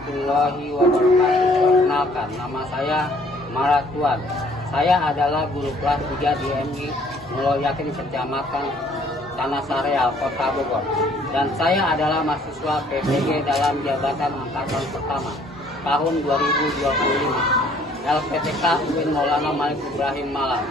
warahmatullahi wabarakatuh. Perkenalkan, nama saya Maratuan. Saya adalah guru kelas 3 di MI Mulyakin Kecamatan Tanah Sareal, Kota Bogor. Dan saya adalah mahasiswa PPG dalam jabatan angkatan pertama tahun 2025 LPTK UIN Maulana Malik Ibrahim Malang.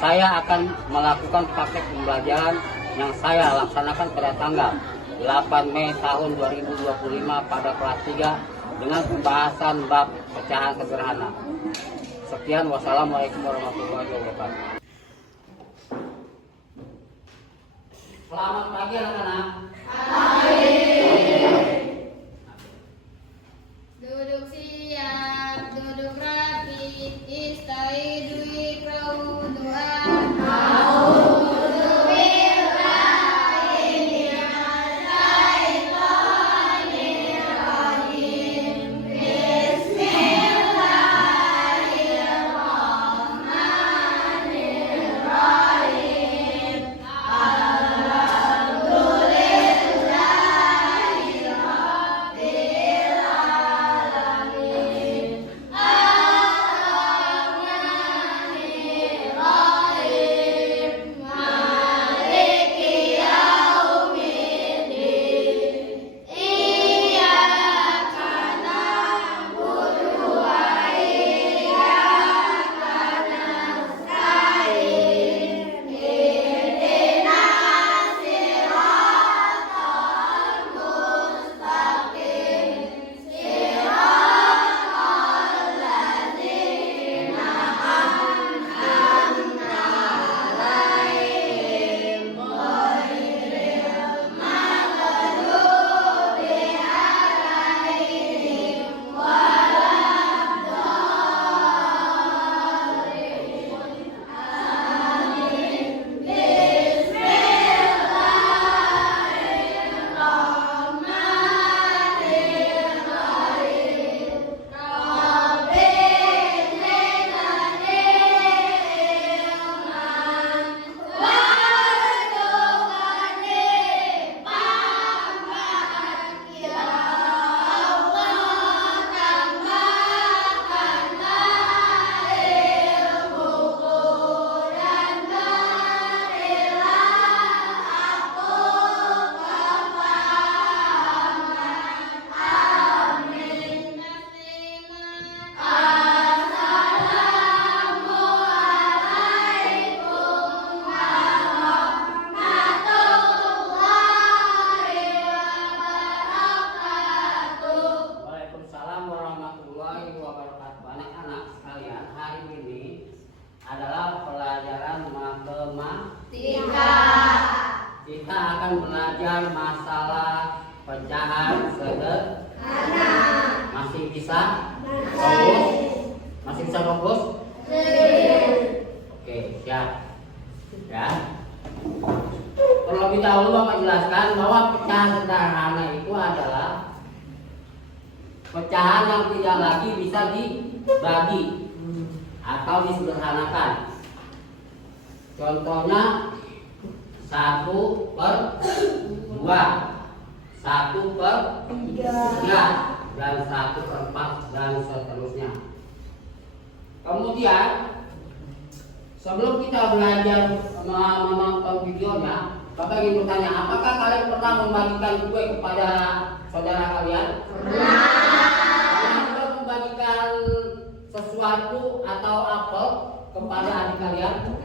Saya akan melakukan praktek pembelajaran yang saya laksanakan pada tanggal 8 Mei tahun 2025 pada kelas 3 dengan pembahasan bab pecahan sederhana. Sekian, wassalamualaikum warahmatullahi wabarakatuh. Selamat pagi anak-anak. Duduk siap, duduk rapi, istaidu ikra'u doa. Waalaikumsalam warahmatullahi wabarakatuh. Anak-anak sekalian, hari ini adalah pelajaran matematika. Kita akan belajar masalah pecahan sederhana. Masih bisa fokus? Masih bisa fokus? Oke, siap. Ya. Terlebih dahulu Bapak jelaskan bahwa pecahan sederhana itu adalah pecahan yang tidak lagi bisa dibagi atau disederhanakan. Contohnya 1/2, 1/3, dan 1/4 dan seterusnya. Kemudian sebelum kita belajar menonton videonya, Bapak ingin bertanya, apakah kalian pernah membagikan kue kepada saudara kalian? Pernah juga membagikan sesuatu atau apel kepada adik kalian?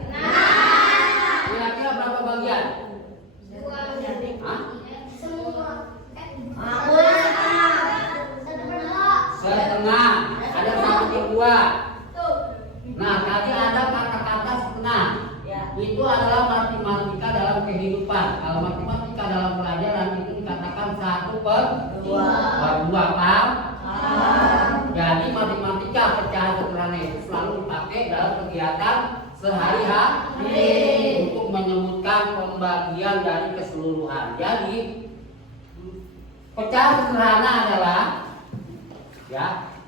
Kira-kira berapa bagian? Hah? Setengah. Ada 1/2. Nah, tadi ada kata-kata setengah. Itu adalah matematika dalam kehidupan. Kalau matematika dalam pelajaran itu dikatakan 1/2. Paham? Jadi matematika pecahan sederhana itu selalu dipakai dalam kegiatan sehari-hari untuk menyebutkan pembagian dari keseluruhan. Jadi pecahan sederhana adalah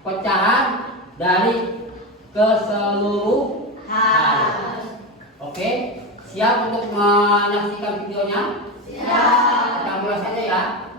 pecahan dari keseluruhan. Oke, siap untuk menyaksikan videonya? Siap. Kita mulai saja ya.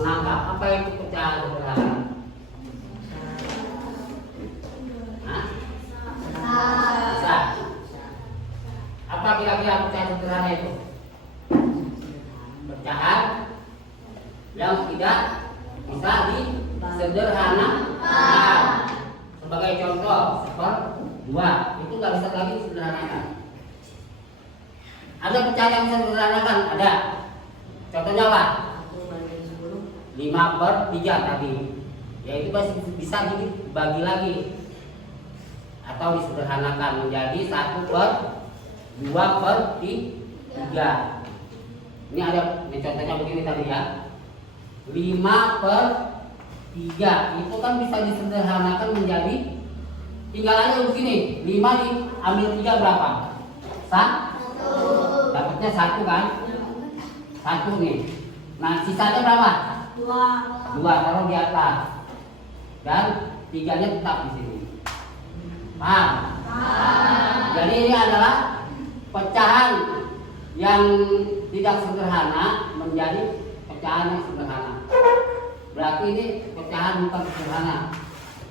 menangkap. Apa itu pecahan sederhana? Hah? Bisa. Apa kira-kira pecahan sederhana itu? Pecahan yang tidak bisa disederhanakan. Sebagai contoh, seperti 2 itu nggak bisa lagi disederhanakan. Ada pecahan yang bisa disederhanakan? Ada. Contohnya apa? 5/3 tadi. Ya itu masih bisa dibagi lagi atau disederhanakan menjadi 1/2/3. Ini ada, ini contohnya begini tadi ya. 5/3 itu kan bisa disederhanakan menjadi, tinggal aja begini, 5 diambil 3 berapa? 1. Dapatnya 1 kan? 1 nih. Nah sisanya berapa? 2 taruh di atas dan 3-nya tetap di sini. Paham? Jadi ini adalah pecahan yang tidak sederhana menjadi pecahan yang sederhana. Berarti ini pecahan bukan sederhana.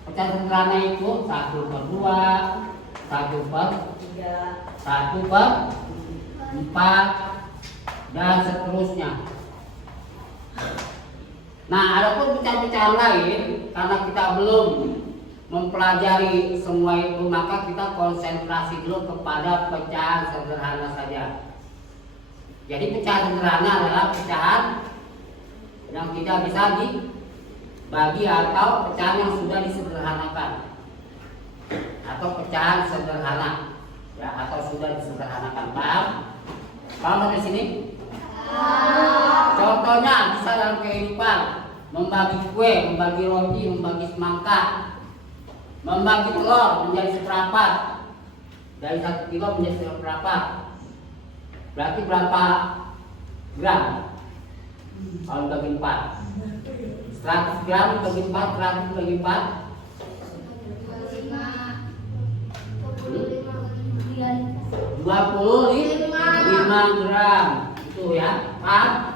Pecahan sederhana itu 1/2, 1/3, 1/4 dan seterusnya. Nah, adapun pecahan-pecahan lain, karena kita belum mempelajari semua itu, maka kita konsentrasi dulu kepada pecahan sederhana saja. Jadi pecahan sederhana adalah pecahan yang tidak bisa dibagi atau pecahan yang sudah disederhanakan, atau pecahan sederhana, ya, atau sudah disederhanakan. Paham? Paham sampai sini? Contohnya bisa dalam kehidupan, membagi kue, membagi roti, membagi semangka, membagi telur menjadi seperempat, dari 1 kilo menjadi seperempat. Berarti berapa gram? Kalau bagi 4, 100 gram bagi 4, 100 bagi 4, 25 gram. Itu ya, Pak.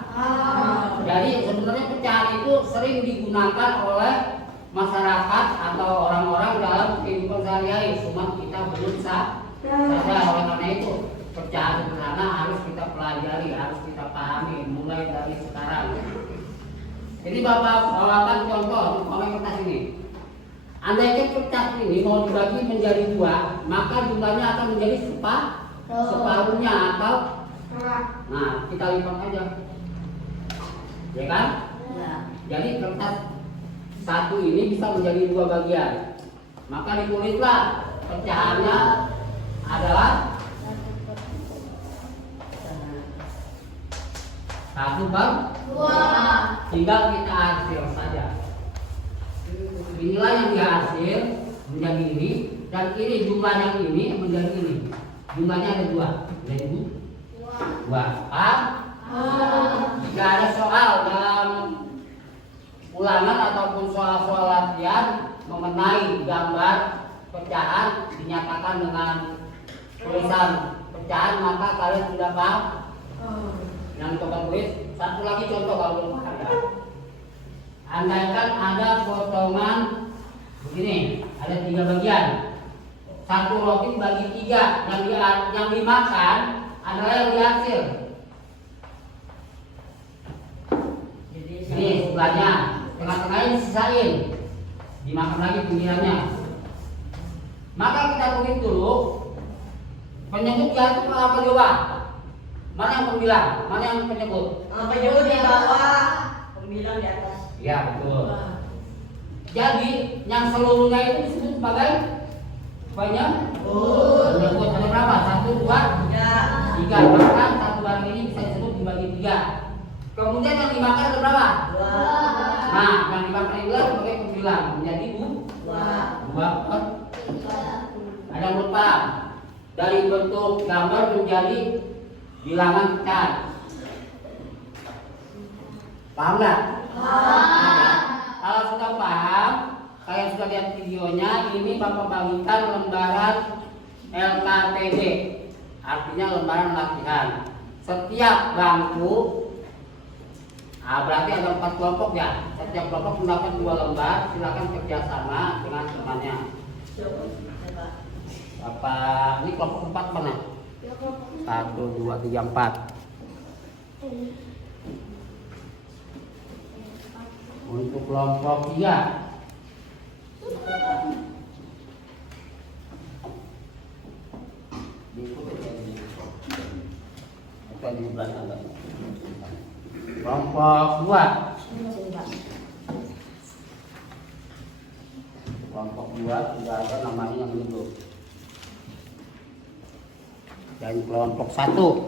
Jadi sebenarnya pecahan itu sering digunakan oleh masyarakat atau orang-orang dalam kehidupan sehari-hari, cuma kita belum sadar. Oleh karena itu pecahan sederhana harus kita pelajari, harus kita pahami mulai dari sekarang. Jadi Bapak bawakan contoh pakai kertas ini. Andaikan kertas ini mau dibagi menjadi 2, maka jumlahnya akan menjadi separuhnya atau, nah kita lipat aja, ya kan? Jadi kertas 1 ini bisa menjadi 2 bagian, maka ditulislah pecahannya adalah 1/2. Tinggal kita hasil saja. Inilah yang dihasil menjadi ini, dan ini jumlah yang ini menjadi ini. Jumlahnya ada 2, jadi 2. Paham? Jika ada soal dalam ulangan ataupun soal-soal latihan mengenai gambar pecahan dinyatakan dengan tulisan pecahan, maka kalian sudah paham. Yang coba tulis. Satu lagi contoh kalau belum paham ya. Andaikan ada potongan begini, ada 3 bagian. 1 roti bagi 3, yang dimakan adalah yang dihasil. Ini sebelahnya, tengah-tengahnya disisain, dimakan lagi pinggirannya. Maka kita tulis dulu penyebut jatuh apa coba? Mana yang pembilang? Mana yang penyebut? Penyebut di bawah, pembilang di atas. Ya betul. Jadi yang seluruhnya itu disebut sebagai penyebut. Ada berapa? 1, 2, 3. Maka 1 barang ini bisa disebut dibagi 3. Kemudian yang dimakan ada berapa? 2. Nah, yang dimakan itu sebagai pembilang menjadi 2/3. Ada yang lupa dari bentuk gambar menjadi bilangan pecahan. Paham nggak? Kalau sudah paham, kalian sudah lihat videonya. Ini Bapak bagikan lembaran LKPD, artinya lembaran latihan. Setiap bangku Berarti ada 4 kelompok ya. Setiap kelompok mendapat 2 lembar. Silakan kerjasama dengan temannya. Ini kelompok 4 mana? 1, 2, 3, 4. Untuk kelompok 3. Di belakang. Kelompok 2. Kelompok 2 sudah ada namanya yang itu. Dan kelompok 1.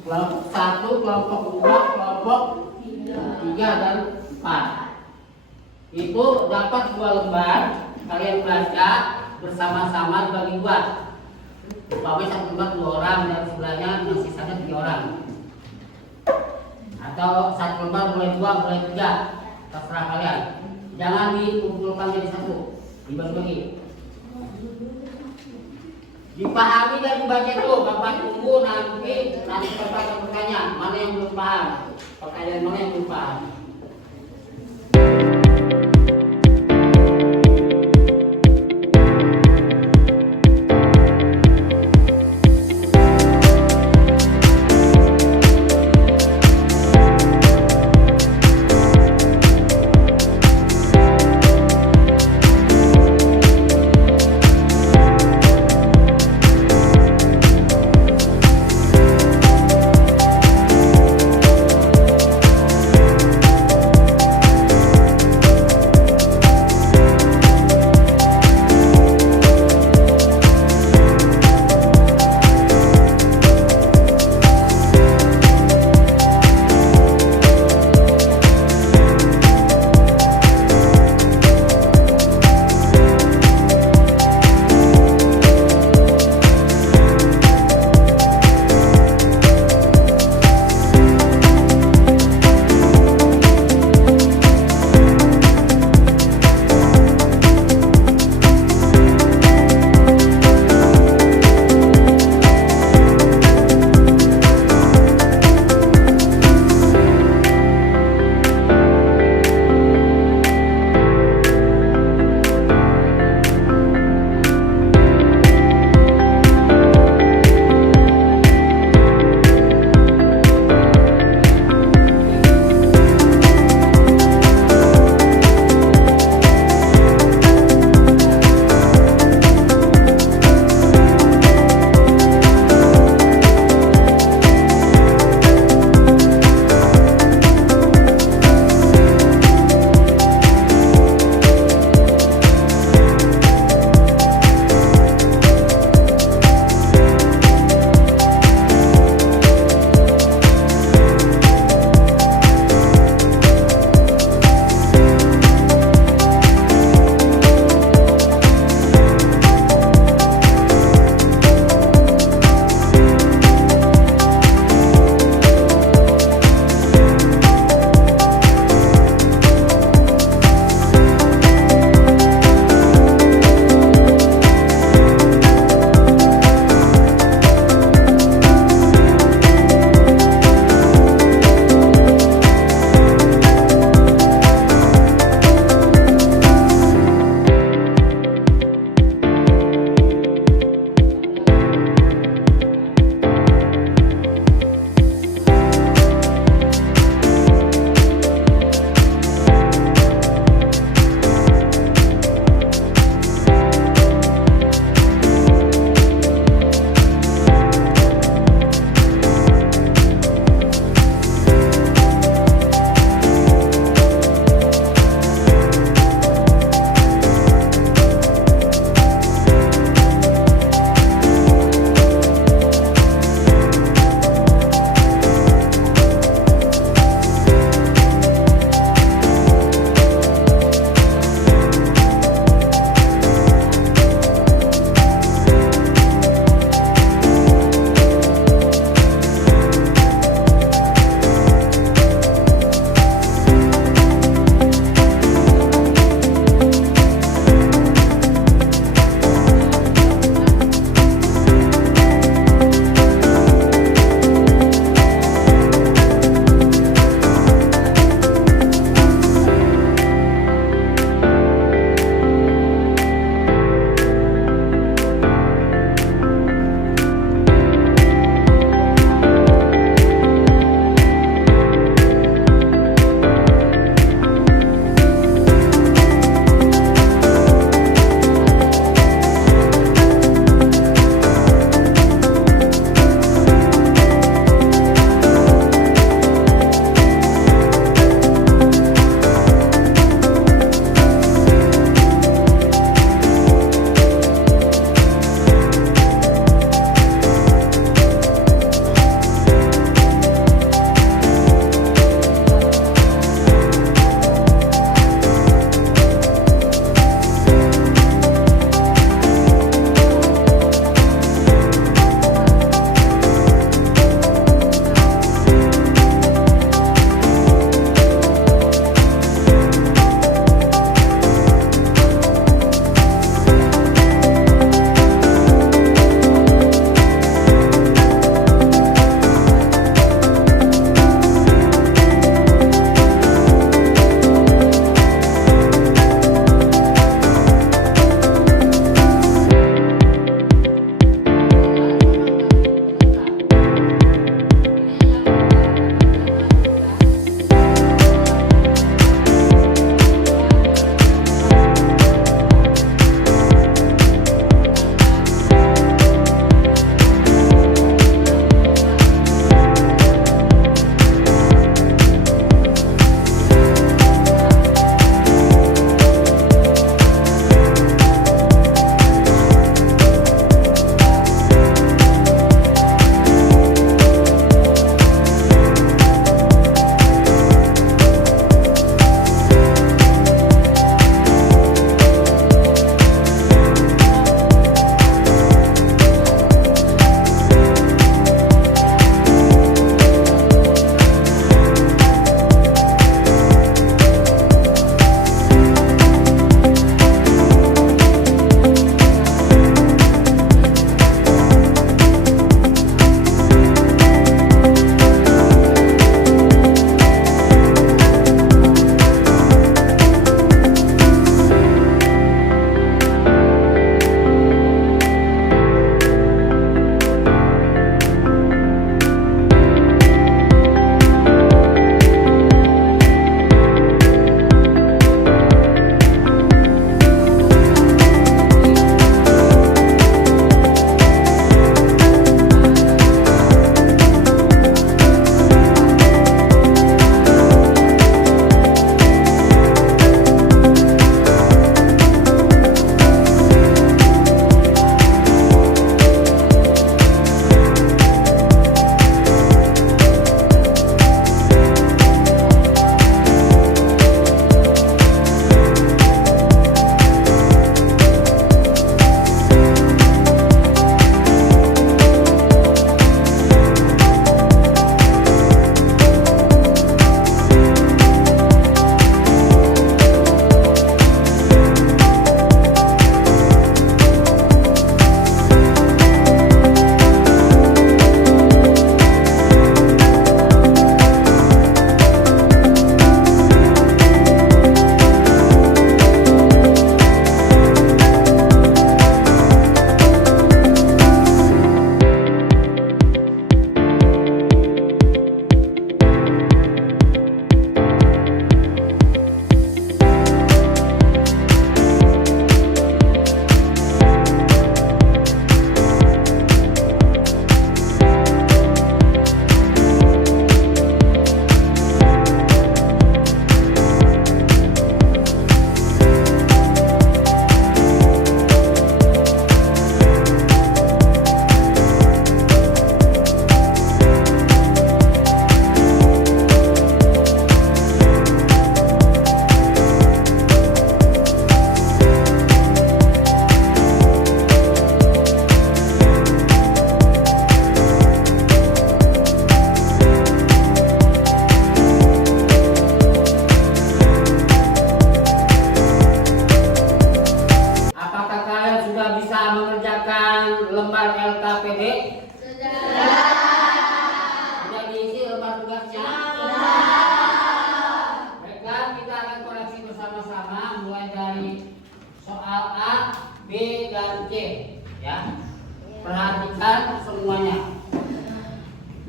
Kelompok 1, kelompok 2, kelompok 3 dan 4. Itu dapat 2 lembar. Kalian baca bersama-sama bagi 2. Umpamanya satu lembar 2 orang dan sebelahnya yang sisanya 3 orang. Atau satu lembar boleh 2, boleh 3. Terserah kalian. Jangan dikumpulkan jadi satu. Dibagi-bagi. Dipahami dan dibaca dulu. Bapak tunggu nanti Bapak akan bertanya mana yang belum paham. Pertanyaan mana yang belum paham.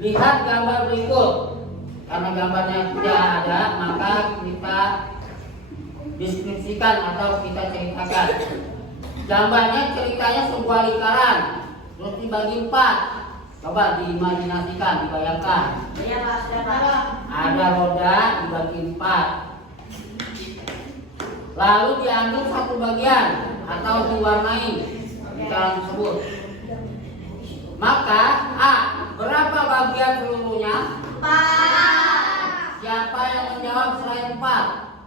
Lihat gambar berikut. Karena gambarnya tidak ada, maka kita deskripsikan atau kita ceritakan. Gambarnya ceritanya sebuah lingkaran, terus dibagi 4. Coba diimajinasikan, dibayangkan. Iya Pak, sudah Pak. Ada roda dibagi 4. Lalu diambil satu bagian atau diwarnai lingkaran tersebut. Maka A, berapa bagian seluruhnya? 4. Siapa yang menjawab selain 4?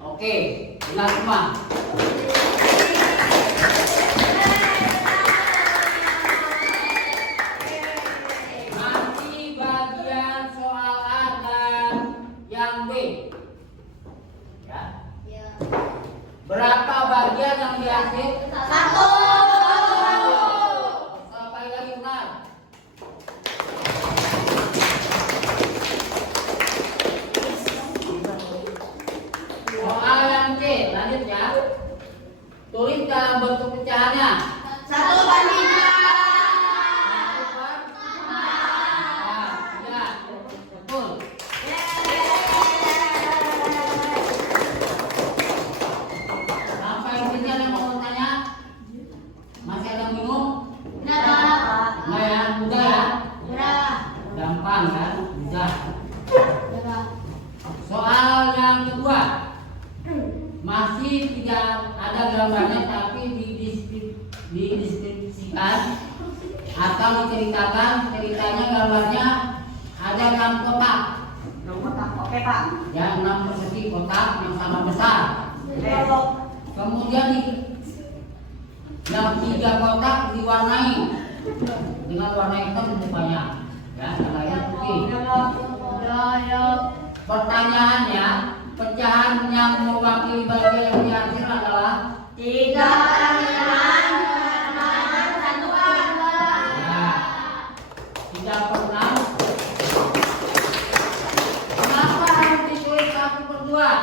Oke, benar semua. Masih bagian soal A dan yang B. Ya. Berapa bagian yang dihasil? 1. Sekali lagi benar. Soal yang C, lanjut ya. Tulis dalam bentuk pecahannya. 1/2. Ya, betul. Sampai sini ada yang mau tanya? Masih ada yang bingung? Enggak ya, mudah ya. Gampang kan? Mudah. Soal yang kedua, masih tidak ada gambarnya tapi dideskripsikan atau diceritakan. Ceritanya gambarnya ada 6 kotak, Oke Pak. ya 6 persegi kotak yang sama besar. Kemudian yang 3 kotak diwarnai dengan warna hitam rupanya, ya yang lainnya putih. Pertanyaannya, pecahan yang mewakili bagian yang dihasil adalah 3 kalian 1 ya, 3/6. Kenapa harus ditulis 1/2?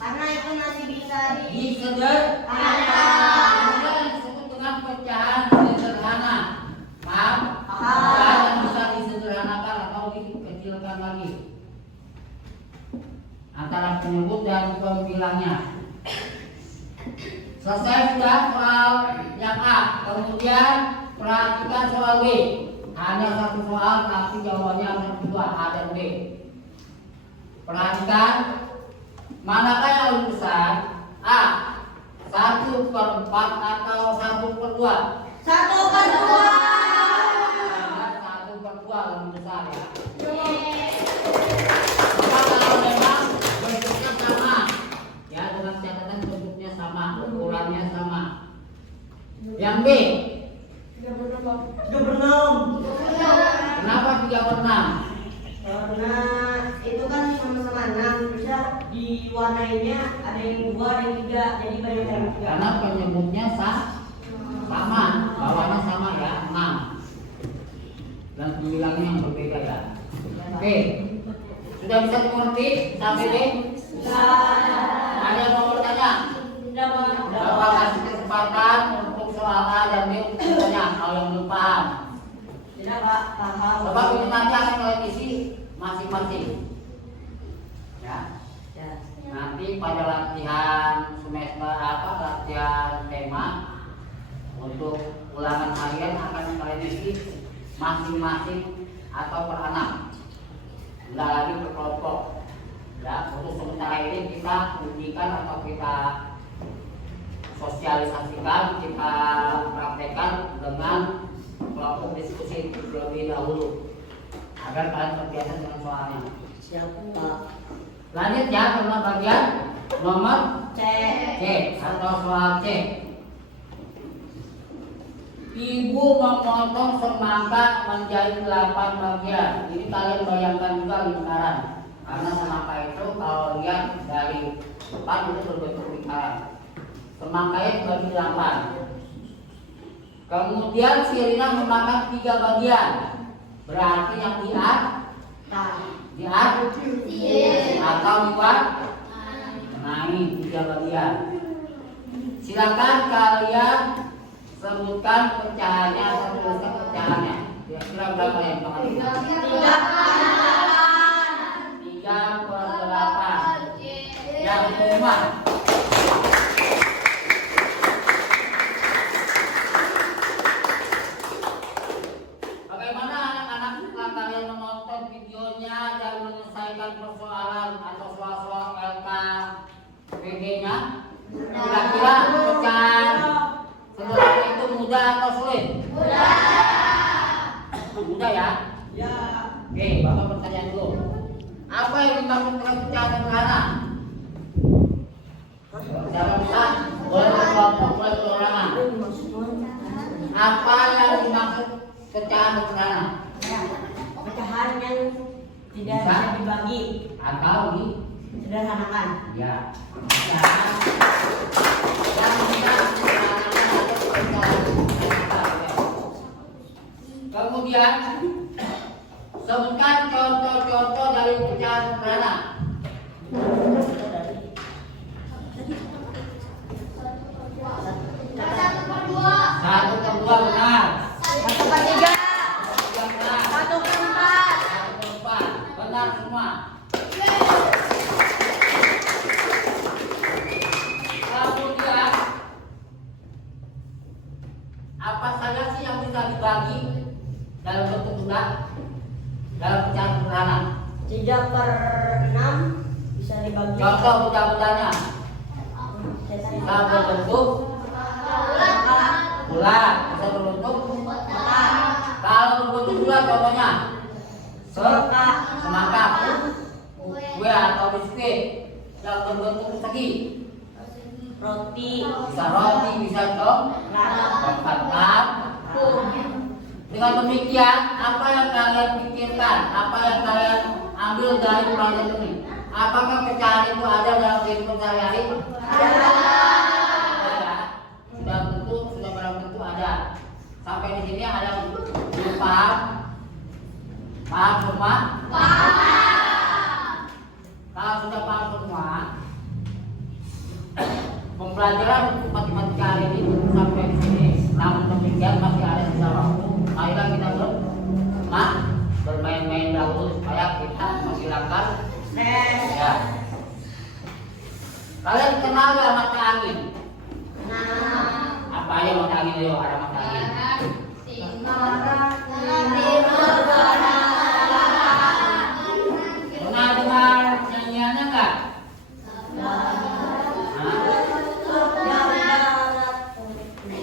karena itu masih bisa Disederhana. Kemudian yang disebut dengan pecahan sederhana. Paham? Paham. Dan yang bisa disederhanakan atau dikecilkan lagi antara penyebut dan pembilangnya. Selesai sudah soal yang A. Kemudian perhatikan soal B. Hanya satu soal tapi jawabannya harus 2, A dan B. Perhatikan, manakah yang lebih besar? A, 1/4 atau 1/2? 1/2. 1/2 lebih besar ya. Maka kalau memang bentuknya sama, ya dengan catatan bentuknya sama, ukurannya sama. Yang B, 36. kenapa 3/6? Karena itu kan sama-sama 6, bisa diwarnainya ada yang 2, ada yang 3, jadi banyak yang 3. Karena penyebutnya sama, bawahnya sama ya, 6. Dan pembilangnya yang berbeda ya. Oke, sudah bisa dimengerti sampai D? Ada yang mau bertanya? Bapak kasih kesempatan untuk soal A dan B untuk bertanya kalau yang belum paham. Tidak Pak, paham. Sebab ini nanti akan kalian isi masing-masing. Ya. Nanti pada latihan semester latihan tema untuk ulangan harian akan kalian isi masing-masing atau per anak. Tidak lagi per kelompok. Ya, untuk sementara ini kita ujikan atau kita sosialisasikan, kita praktekkan dengan kelompok diskusi terlebih dahulu agar kalian terbiasa dengan soalnya. Siapa? Lanjut ya ke bagian nomor C. C atau soal C. Ibu memotong semangka menjadi 8 bagian. Ini kalian bayangkan juga lingkaran. Karena semangka itu kalau lihat dari depan itu berbentuk lingkaran. Semangkanya dibagi 8. Kemudian si Rina memakan 3 bagian. Berarti yang atau dibuat naik 3 bagian. Silakan kalian sebutkan pecahannya atau tuliskan pecahannya. Kira-kira berapa yang makan? 3/8. Yang kelima. Bagaimana anak-anak setelah kalian menonton videonya dan menyelesaikan persoalan atau soal-soal LKPG-nya? Kira-kira pecahan sederhana itu mudah atau sulit? Mudah ya? Ya. Oke, Bapak bertanya dulu. Apa yang dimaksud dengan pecahan sederhana? Jangan lupa, boleh berkelompok, boleh berorangan. Apa yang dimaksud pecahan sederhana? Pecahan yang tidak Bisa. bisa dibagi, Atau di sederhanakan. ya pecahan yang bisa disederhanakan atau pecahan sederhana. Kemudian sebutkan contoh-contoh dari pecahan sederhana. Satu per dua benar. Satu per tiga. Tiga benar. Satu per empat. Satu per empat benar semua. Kemudian apa saja sih yang bisa dibagi dalam bentuk bulat dalam pecahan sederhana? 3/6 bisa dibagi. Contoh buta-butanya bisa berbentuk bulat, bisa berbentuk kalau berbentuk bulat contohnya semangka, kue atau biskuit. Yang berbentuk persegi Roti. bisa roti, bisa coklat. Dengan demikian, apa yang kalian pikirkan, apa yang kalian ambil dari pelajaran ini? Apakah pecahan itu ada dalam kehidupan sehari-hari? Ada ya? Sudah tentu, sudah barang tentu ada. Sampai di sini ada yang belum paham? Paham semua? Kalau sudah paham semua, pembelajaran matematika hari ini sampai di sini. Namun demikian masih ada sisa waktu. Marilah kita bermain-main dahulu supaya kita menghilangkan ya. Kalian kenal gak mata angin? Apa aja mata angin? Ayo, ada mata angin. Pernah dengar nyanyiannya enggak?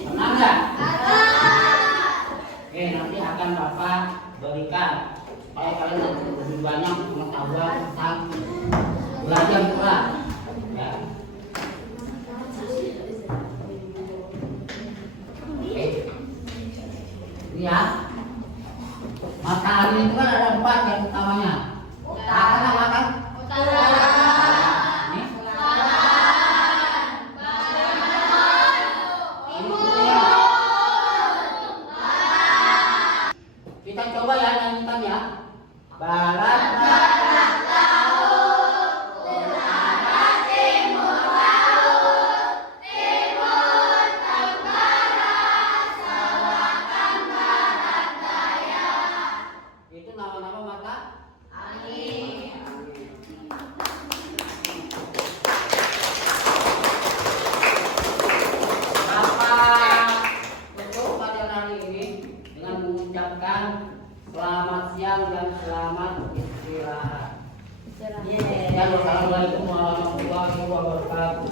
Pernah enggak? Oke, nanti akan Bapak berikan supaya kalian nanti lebih banyak pengetahuan tentang belajar Quran. Ya. Oke. Ini ya. Mata angin itu kan ada 4 yang utamanya. Apa kan? Ini. Kita coba ya nyanyikan ya. Barat, barat, laut, utara, timur, laut, timur, tenggara, selatan, barat, daya. Itu nama-nama mata angin. Bapak tutup pada hari ini dengan mengucapkan selamat siang dan selamat istirahat. Ya, wassalamualaikum warahmatullahi wabarakatuh.